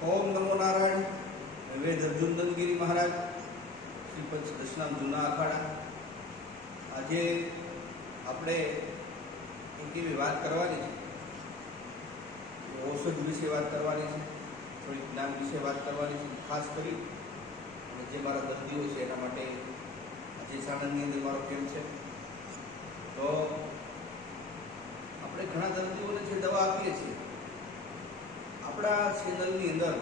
ओम नमो नारायण। वेद अर्जुन दनगिरी महाराज श्रीपद दशनाम जूना अखाड़ा। आज આપણે એક એવી વાત કરવાની છે, ઔષધ વિશે વાત કરવાની છે, થોડી જ્ઞાન વિશે વાત કરવાની છે, ખાસ કરી અને જે મારા દર્દીઓ છે એના માટે આજે સાણંદની અંદર મારો કેમ્પ છે. તો આપણે ઘણા દર્દીઓને જે દવા આપીએ છીએ, આપણા ચેનલની અંદર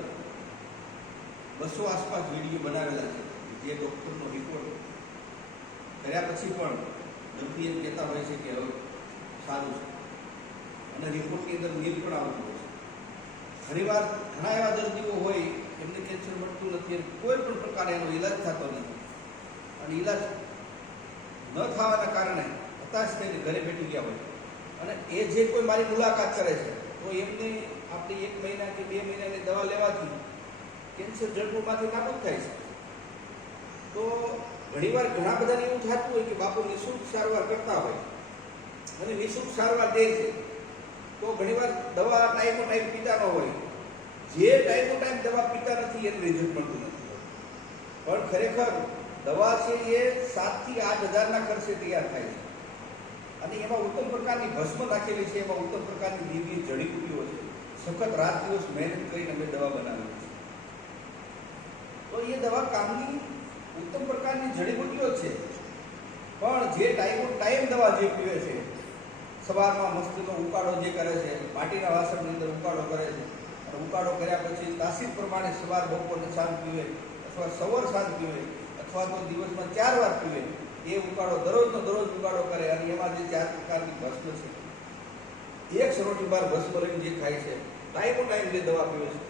200 આસપાસ વિડીયો બનાવેલા છે, જે ડૉક્ટરનો રિપોર્ટ કર્યા પછી પણ દર્દી એમ કહેતા હોય છે કે હવે સારું છે, અને રિપોર્ટની અંદર નીલ પણ આવતું હોય છે. ઘણીવાર ઘણા એવા દર્દીઓ હોય એમને કેન્સર મળતું નથી, કોઈ પણ પ્રકારે એનો ઈલાજ થતો નથી, અને ઈલાજ ન થવાના કારણે હતાશ થઈને ઘરે બેઠી ગયા હોય, અને એ જે કોઈ મારી મુલાકાત કરે છે તો એમને આપણી 1 મહિના કે 2 મહિનાની દવા લેવાથી કેન્સર જડમૂળમાંથી નાબૂદ થાય છે. તો ઘણીવાર ઘણા બધાને એવું થતું હોય કે બાપુ નિઃશુલ્ક સારવાર કરતા હોય અને નિઃશુલ્ક સારવાર દે છે, તો ઘણીવાર દવા ટાઈમો ટાઈમ પીતા ન હોય, જે ટાઈમો ટાઈમ દવા પીતા નથી એનું રિઝલ્ટ મળતું નથી. પણ ખરેખર દવા છે એ 7 થી 8 હજારના ખર્ચે તૈયાર થાય છે, અને એમાં ઉત્તમ પ્રકારની ભસ્મ નાખેલી છે, એમાં ઉત્તમ પ્રકારની દિવ્ય જડીબુટ્ટીઓ છે. સખત રાત દિવસ મહેનત કરીને અમે દવા બનાવેલી છે. તો એ દવા કામની ઉત્તમ પ્રકારની જડીબુટ્ટીઓ છે, પણ જે ટાઈમ દવા જે પીવે છે, સવારમાં મસ્તીનો ઉકાળો જે કરે છે, માટીના વાસણની અંદર ઉકાળો કરે છે, અને ઉકાળો કર્યા પછી તાસીર પ્રમાણે સવાર બપોર ને સાંજ પીવે, અથવા સવાર સાંજ પીવે, અથવા તો દિવસમાં 4 વાર પીવે, એ ઉકાળો દરરોજનો દરરોજ ઉકાળો કરે, અને એમાં જે 4 પ્રકારની ભસ્મ છે, એક સરોટી બાર ભસ્મ લઈને જે ખાય છે, ટાઈમો ટાઈમ જે દવા પીવે છે,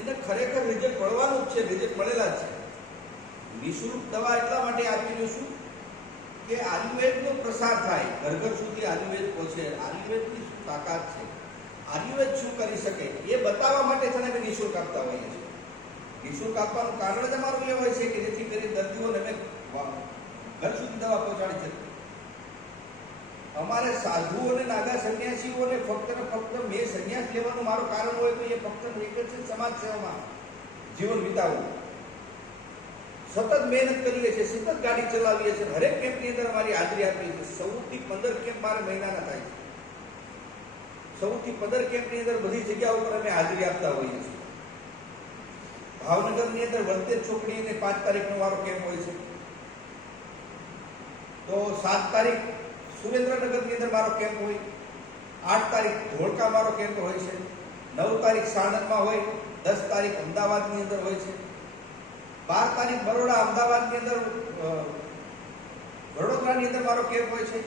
એને ખરેખર રિઝલ્ટ મળવાનું જ છે, રિઝલ્ટ મળેલા જ છે. નિઃશુલ્ક દવા એટલા માટે આપી રહ્યો છું કે આયુર્વેદનો પ્રસાર થાય, ઘર ઘર સુધી આયુર્વેદ પહોંચે, આયુર્વેદની શું તાકાત છે, આયુર્વેદ શું કરી શકે એ બતાવવા માટે છે અમે નિઃશુલ્ક આપતા હોઈએ છીએ. નિઃશુલ્ક આપવાનું કારણ જ અમારું એ હોય છે કે જેથી કરી દર્દીઓને અમે ઘર સુધી દવા પહોંચાડી શકીએ. અમારે સાધુ અને નાગા સંન્યાસીઓને ફક્ત ને ફક્ત મેં સંન્યાસ લેવાનું મારું કારણ હોય તો એ ફક્ત એક જ છે, સમાજ સેવામાં જીવન વિતાવવું. સતત મહેનત કરીએ છીએ, સતત ગાડી ચલાવીએ છીએ, હરેક કેમ્પની અંદર અમારી હાજરી આપીએ છીએ. 14 થી 15 કેમ્પ મારે મહિનાના થાય છે. 14 થી 15 કેમ્પની અંદર બધી જગ્યાઓ પર અમે હાજરી આપતા હોઈએ છીએ. ભાવનગરની અંદર વલતેજ ચોકડીને 5 તારીખનો મારો કેમ્પ હોય છે. તો 7 તારીખ સુરેન્દ્રનગરની અંદર મારો કેમ્પ હોય, 8 તારીખ ધોળકા મારો કેમ્પ હોય છે, 9 તારીખ સાણંદમાં હોય, 10 તારીખ અમદાવાદની અંદર હોય છે, 12 તારીખ બરોડા અમદાવાદની અંદર વડોદરાની અંદર મારો કેમ્પ હોય છે,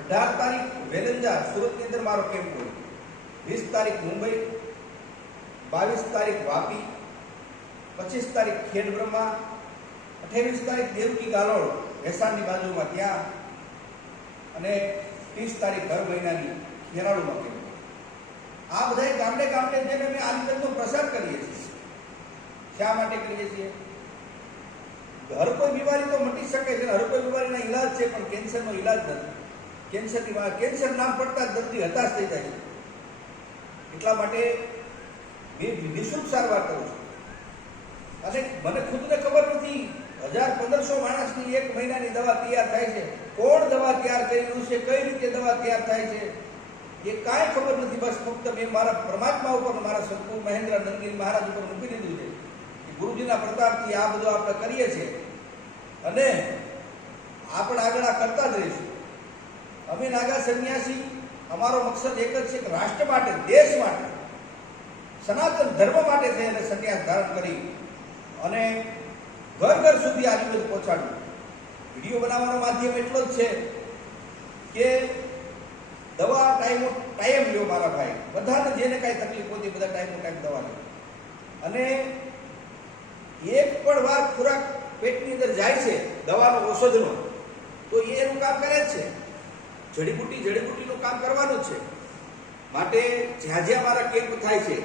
18 તારીખ વેલંજા સુરતની અંદર મારો કેમ્પ હોય, 20 તારીખ મુંબઈ, 22 તારીખ વાપી, 25 તારીખ ખેડબ્રહ્મા, 28 તારીખ દેવકી ગાલોડ વેસાણની બાજુમાં ત્યાં, અને 30 તારીખ દર મહિનાની ખેરાળુમાં કેમ્પ. આ બધા ગામડે ગામડે જઈને અમે આયુર્વેદનો પ્રસાર કરીએ છીએ. શા માટે કરીએ છીએ? હર કોઈ બીમારી તો મટી શકે છે, હર કોઈ બીમારીના ઈલાજ છે, પણ કેન્સરનો ઈલાજ નથી. કેન્સર નામ પડતા જ દર્દી હતાશ થઈ જાય છે. એટલા માટે મેં નિઃશુલ્ક સારવાર કરું છું, અને મને ખુદને ખબર નથી 1000-1500 માણસની 1 મહિનાની દવા તૈયાર થાય છે. કોણ દવા તૈયાર કરી રહ્યું છે, કઈ રીતે દવા તૈયાર થાય છે એ કાંઈ ખબર નથી. બસ ફક્ત મેં મારા પરમાત્મા ઉપર, મારા સદગુરુ મહેન્દ્ર નંદગીરી મહારાજ ઉપર મૂકી દીધું છે. ગુરુજીના પ્રતાપથી આ બધું આપણે કરીએ છીએ, અને આપણે આગળ આ કરતા જ રહીશું. અમે નાગા સંન્યાસી, અમારો મકસદ એક જ છે કે રાષ્ટ્ર માટે, દેશ માટે, સનાતન ધર્મ માટે થઈને સંન્યાસ ધારણ કરી અને ઘર ઘર સુધી આયુર્વેદ પહોંચાડવું. વિડીયો બનાવવાનો માધ્યમ એટલો જ છે કે દવા ટાઈમ લ્યો મારા ભાઈ, બધાને જેને કાંઈ તકલીફ હોતી બધા ટાઈમો ટાઈમ દવા લે, અને એક પણ વાર ખોરાક પેટની અંદર જાય છે દવાનો, ઔષધનો, તો એનું કામ કરે જ છે. જડીબુટ્ટીનું કામ કરવાનું જ છે. માટે જ્યાં જ્યાં મારા કેમ્પ થાય છે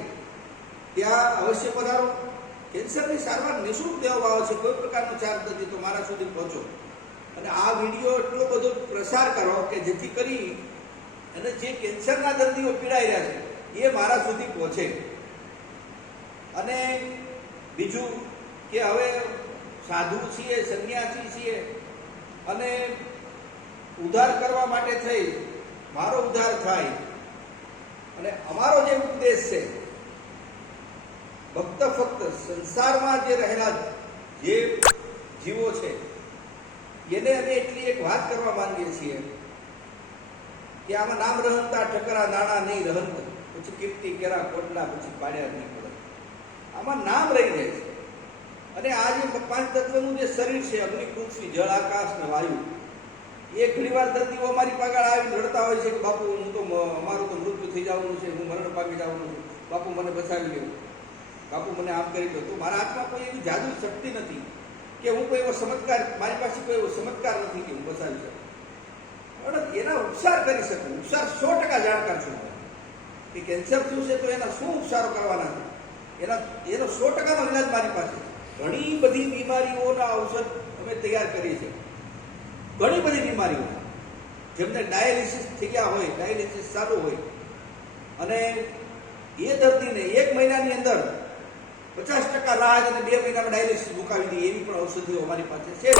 ત્યાં અવશ્ય પધારો. કેન્સરની સારવાર નિઃશુલ્ક દેવામાં આવે છે, કોઈ પ્રકારનો ચાર્જ નથી. તો મારા સુધી પહોંચો અને આ વિડીયો એટલો બધો પ્રસાર કરો કે જેથી કરી અને જે કેન્સરના દર્દીઓ પીડાઈ રહ્યા છે એ મારા સુધી પહોંચે. અને બીજું કે હવે સાધુ છીએ, સંન્યાસી છીએ અને ઉદ્ધાર કરવા માટે થઈ મારો ઉદ્ધાર થાય અને અમારો જે ઉપદેશ છે ફક્ત સંસારમાં જે રહેલા જે જીવો છે એને અમે એટલી એક વાત કરવા માંગીએ છીએ કે આમાં નામ રહનતા ઠકરા નાણા નહીં રહંત, પછી કીર્તિ કેરા કોટલા, પછી પાડ્યા નહીં પડે. આમાં નામ રહી જાય છે. અને આ જે પાંચ તત્વનું જે શરીર છે, અગ્નિ, પૃથ્વી, જળ, આકાશ ને વાયુ, એ ઘણીવાર દર્દીઓ અમારી પાગળ આવીને રડતા હોય છે કે બાપુ હું તો અમારું તો મૃત્યુ થઈ જવાનું છે, હું મરણ પામી જવાનું છું, બાપુ મને બચાવી લો, બાપુ મને આમ કરી દો. તો મારા હાથમાં કોઈ એવી જાદુ શક્તિ નથી કે હું કોઈ એવો ચમત્કાર, મારી પાસે કોઈ એવો ચમત્કાર નથી કે હું બચાવી શકું. પણ એના ઉપચાર કરી શકું. ઉપચાર 100% જાણકાર છું કે કેન્સર થયું છે તો એના શું ઉપચારો કરવાના છે, એનો 100%નો ઇલાજ મારી પાસે. ઘણી બધી બીમારીઓના ઔષધ અમે તૈયાર કરીએ છીએ. ઘણી બધી બીમારીઓ જેમને ડાયાલિસિસ થઈ ગયા હોય, ડાયાલિસિસ ચાલુ હોય અને એ દર્દીને 1 મહિનાની અંદર 50% રાહત અને 2 મહિનામાં ડાયાલિસિસ મુકાવી દઈએ એવી પણ ઔષધિઓ અમારી પાસે છે.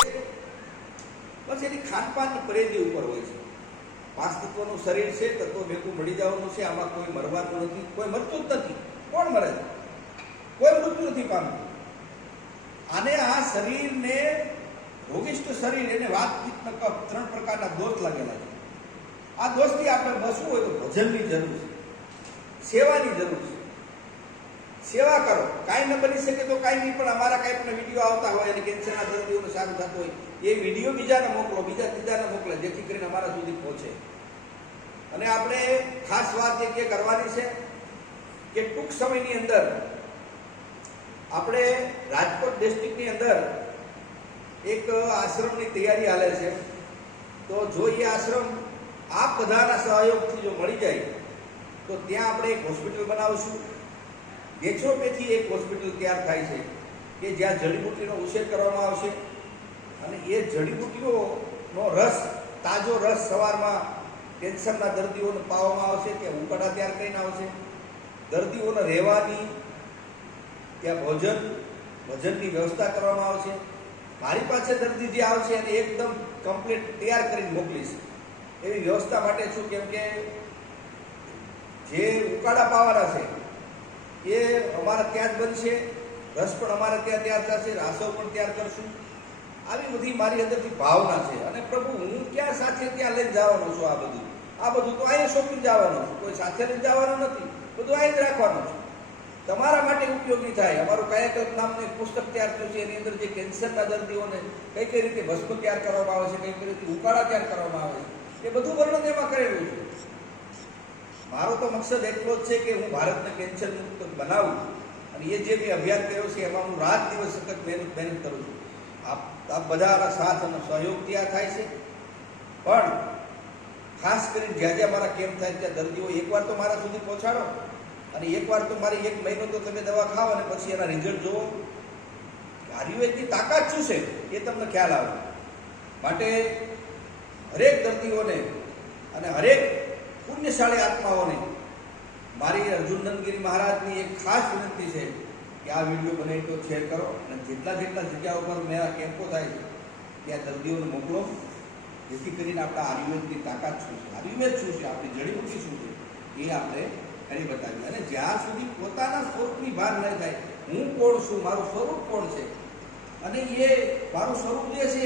બસ એની ખાનપાનની પરેજી ઉપર હોય છે. 5 તત્વનું શરીર છે, તત્વ ભેગું મળી જવાનું છે. આમાં કોઈ મરવાનું નથી, કોઈ મરતું જ નથી. કોણ મરે છે? કોઈ મૃત્યુ નથી પામતું. આને આ શરીરને રોગિષ્ઠ શરીર, એને વાત, પિત્ત, કફ 3 પ્રકારના દોષ લાગેલા છે. આ દોષથી આપણે બસવું હોય તો ભજનની જરૂર છે, સેવાની જરૂર છે. સેવા કરો. કાંઈ ન બની શકે તો કાંઈ નહીં, પણ અમારા કાંઈ પણ વિડીયો આવતા હોય અને કેન્સરના દર્દીઓને સારું થતું હોય એ વિડીયો બીજાને મોકલો, ત્રીજાને મોકલે, જેથી કરીને અમારા સુધી પહોંચે. અને આપણે ખાસ વાત એ કરવાની છે કે ટૂંક સમયની અંદર આપણે રાજકોટ ડિસ્ટ્રિક્ટની અંદર એક આશ્રમની તૈયારી હાલે છે. તો જો એ આશ્રમ આપ બધાના સહયોગથી જો મળી જાય તો ત્યાં આપણે એક હોસ્પિટલ બનાવશું. નેચરોપેથી એક હોસ્પિટલ તૈયાર થાય છે કે જ્યાં જડીબુટ્ટીનો ઉછેર કરવામાં આવશે અને એ જડીબુટ્ટીઓનો રસ, તાજો રસ સવારમાં કેન્સરના દર્દીઓને પાવામાં આવશે. ત્યાં ઉકાળા તૈયાર કરીને આવશે. દર્દીઓને રહેવાની ત્યાં ભોજનની વ્યવસ્થા કરવામાં આવશે. મારી પાસે દર્દી જે આવશે એને એકદમ કમ્પ્લીટ તૈયાર કરીને મોકલીશ. એવી વ્યવસ્થા માટે છું, કેમ કે જે ઉકાળા પાવાના છે એ અમારા ત્યાં જ બનશે, રસ પણ અમારે ત્યાં તૈયાર થશે, રાસો પણ તૈયાર કરશું. આવી બધી મારી અંદરથી ભાવના છે. અને પ્રભુ હું ક્યાં સાથે ત્યાં લઈને જવાનો છું? આ બધું તો અહીંયા શોપીને જવાનું છું, કોઈ સાથે લઈને જવાનું નથી. બધું અહીં જ રાખવાનું છે, તમારા માટે ઉપયોગી થાય. અમારું કાયાકલ્પ નામનું એક પુસ્તક તૈયાર થયું છે. એની અંદર જે કેન્સરના દર્દીઓને કઈ કઈ રીતે ભસ્મ તૈયાર કરવામાં આવે છે, કઈ કઈ રીતે ઉકાળા તૈયાર કરવામાં આવે છે, એ બધું વર્ણન એમાં કરેલું છે. મારો તો મકસદ એટલો જ છે કે હું ભારતને કેન્સર મુક્ત બનાવું. અને એ જે મેં અભિયાન કર્યો છે એમાં હું રાત દિવસ સખત મહેનત કરું છું. આપ બધાના સાથ અને સહયોગથી આ થાય છે. પણ ખાસ કરીને જ્યાં જ્યાં મારા કેમ્પ થાય ત્યાં દર્દીઓ એકવાર તો મારા સુધી પહોંચાડો અને એકવાર તો મારી 1 મહિનો તો તમે દવા ખાઓ અને પછી એના રિઝલ્ટ જુઓ. આયુર્વેદની તાકાત શું છે એ તમને ખ્યાલ આવે. માટે હરેક દર્દીઓને અને હરેક પુણ્યશાળી આત્માઓને મારી અર્જુન નંદગીરી મહારાજની એક ખાસ વિનંતી છે કે આ વિડીયો બને તો શેર કરો અને જેટલા જગ્યા ઉપર મેરા કેમ્પો થાય છે ત્યાં દર્દીઓને મોકલો, જેથી કરીને આપણા આયુર્વેદની તાકાત શું છે, આયુર્વેદ શું છે, આપણી જડીબુટ્ટી શું છે એ આપણે કરી બતાવીએ. અને જ્યાં સુધી પોતાના સ્વરૂપની ભાન ન થાય, હું કોણ છું, મારું સ્વરૂપ કોણ છે અને એ મારું સ્વરૂપ જે છે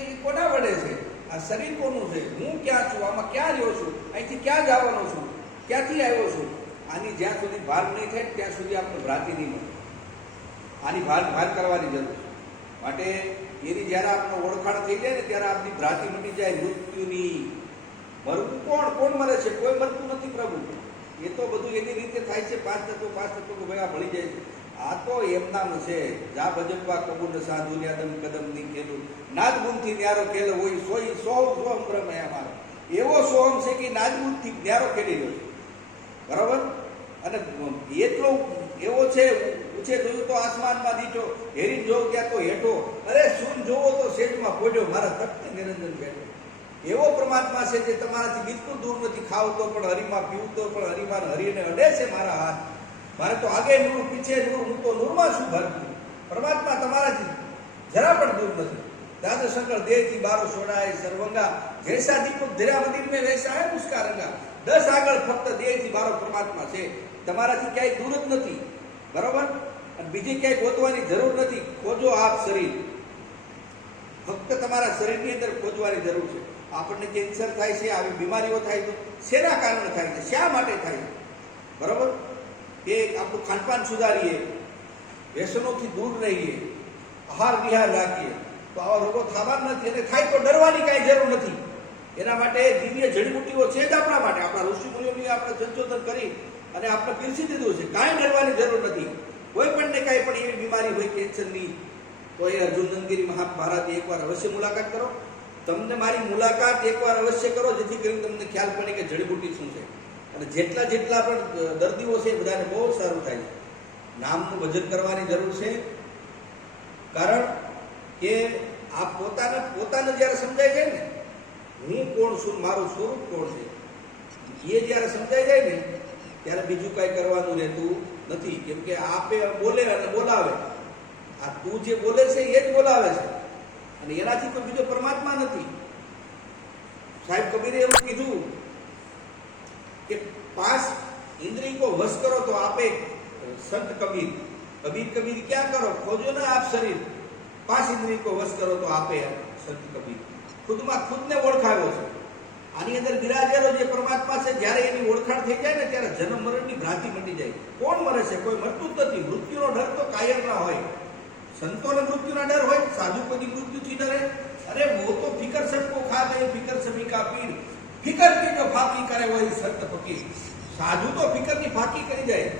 એ કોના વડે છે, આ શરીર કોનું છે, હું ક્યાં છું, આમાં ક્યાં રહ્યો છું, અહીંથી ક્યાં જવાનો છું, ક્યાંથી આવ્યો છું, આની જ્યાં સુધી ભાન નહીં થાય ત્યાં સુધી આપણે ભ્રાંતિ નહીં મળે. આની ભાન કરવાની જરૂર છે. માટે એની જ્યારે આપણે ઓળખાણ થઈ જાય ને ત્યારે આપણી ભ્રાંતિ મટી જાય. મૃત્યુની મરવું કોણ મરે છે? કોઈ મરતું નથી પ્રભુ. એ તો બધું એની રીતે થાય છે. 5 તત્વો ભેગા ભળી જાય છે. આ તો એમનામ છે. જા ભજપવા કબૂલ સાધુન્યા દમ કદમ ની ખેલું નાદગુણથી ન્યારો ખેલો હોય સોહમ બ્રહ્મ અમારો એવો સોહમ છે કે નાદગુણથી ન્યારો ખેલી રહ્યો છે. બરાબર? અને એટલો એવો છે, ઊંચે જોયું તો આસમાનમાં દીઠો, હેરીને જોઉં ત્યાં તો હેઠો, અરે સૂન જોવો તો સેજમાં પોડ્યો, મારા તખ્તે નિરંજન બેઠો. એવો પરમાત્મા છે જે તમારાથી બિલકુલ દૂર નથી. ખાવ તો પણ હરિમાં, પીવું તો પણ હરિમાં, હરિને અડે છે મારા હાથ. મારે તો આગે નૂર પીછે નૂર, હું તો નૂરમાં છું ભરતું. પરમાત્મા તમારાથી જરા પણ દૂર નથી. દાદા શંકર દેહથી બારો છોડાય સર્વંગા, જૈસા દીપક ધર્યા મંદિર મેં વૈસા હે મુસ્કા રંગા. 10 આગળ ફક્ત દેહથી બારો પરમાત્મા છે, તમારાથી ક્યાંય દૂર જ નથી. બરોબર? અને બીજી ક્યાંય ગોતવાની જરૂર નથી. ખોજો આપ શરીર, ફક્ત તમારા શરીરની અંદર ખોજવાની જરૂર છે. આપણને કેન્સર થાય છે, આવી બીમારીઓ થાય છે, શેના કારણે થાય છે, શા માટે થાય છે? બરોબર? કે આપણું ખાનપાન સુધારીએ, વ્યસનોથી દૂર રહીએ, આહાર વિહાર રાખીએ તો આવા રોગો થવા નથી. અને થાય તો ડરવાની કાંઈ જરૂર નથી. એના માટે દિવ્ય જડીબુટ્ટીઓ છે જ આપણા માટે. આપણા ઋષિમુનિઓએ આપણે સંશોધન કરી અને આપણે પીરસી દીધું છે. કાંઈ ડરવાની જરૂર નથી. કોઈ પણને કાંઈ પણ એવી બીમારી હોય કેન્સરની, તો એ અર્જુન નંદગીરી મહાભારતની એકવાર અવશ્ય મુલાકાત કરો. તમને મારી મુલાકાત એકવાર અવશ્ય કરો, જેથી કરીને તમને ખ્યાલ પડે કે જડીબુટ્ટી શું છે. અને જેટલા પણ દર્દીઓ છે બધાને બહુ સારું થાય છે. નામનું ભજન કરવાની જરૂર છે. કારણ કે આ પોતાને જ્યારે સમજાય જાય ને, હું કોણ છું, મારું સ્વરૂપ કોણ છે, એ જ્યારે સમજાઈ જાય ને ત્યારે બીજું કાંઈ કરવાનું રહેતું નથી. કેમ કે આપે બોલે અને બોલાવે. આ તું જે બોલે છે એ જ બોલાવે છે, અને એનાથી કોઈ બીજો પરમાત્મા નથી. સાહેબ કબીરે એવું કીધું કે 5 इंद्रिय को वश करो तो आपे संत कबीर, कबीर कबीर क्या करो, खोजो ना आप शरीर. 5 इंद्रिय को वश करो तो आपे संत कबीर. ખુદમાં ખુદને ઓળખાવ્યો છે. આની અંદર બિરાજેલો જે પરમાત્મા છે, જ્યારે એની ઓળખાણ થઈ જાય ને ત્યારે જન્મ મરણની ભ્રાંતિ મટી જાય. કોણ મરે છે? કોઈ મરતું જ નથી. મૃત્યુનો ડર તો કાયમ ના હોય. સંતોને મૃત્યુના ડર હોય, સાધુ કોઈ મૃત્યુથી ડરે? અરે વો તો ફિકર સબકો ખા ગઈ, ફિકર સભી કા પીર, ફિકર કી જો ફાકી કરે વહી સંત ફકીર. સાધુ તો ફિકરની ફાકી કરી જાય,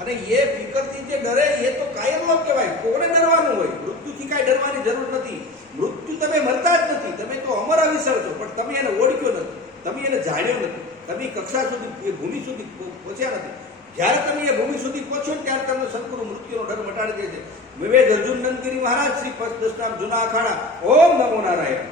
અને એ ફિકરથી જે ડરે એ તો કાયરનો કહેવાય. કોને ડરવાનું હોય? મૃત્યુથી કાંઈ ડરવાની જરૂર નથી. મૃત્યુ તમે મરતા જ નથી, તમે તો અમર અવિસર છો, પણ તમે એને ઓળખ્યો નથી, તમે એને જાણ્યો નથી, તમે કક્ષા સુધી, એ ભૂમિ સુધી પહોંચ્યા નથી. જ્યારે તમે એ ભૂમિ સુધી પહોંચો ને ત્યારે તમને સદગુરુ મૃત્યુનો ડર મટાડી દે છે. વિવેક અર્જુન નંદગીરી મહારાજ શ્રી 10 જૂના અખાડા. ઓમ નમો નારાયણ.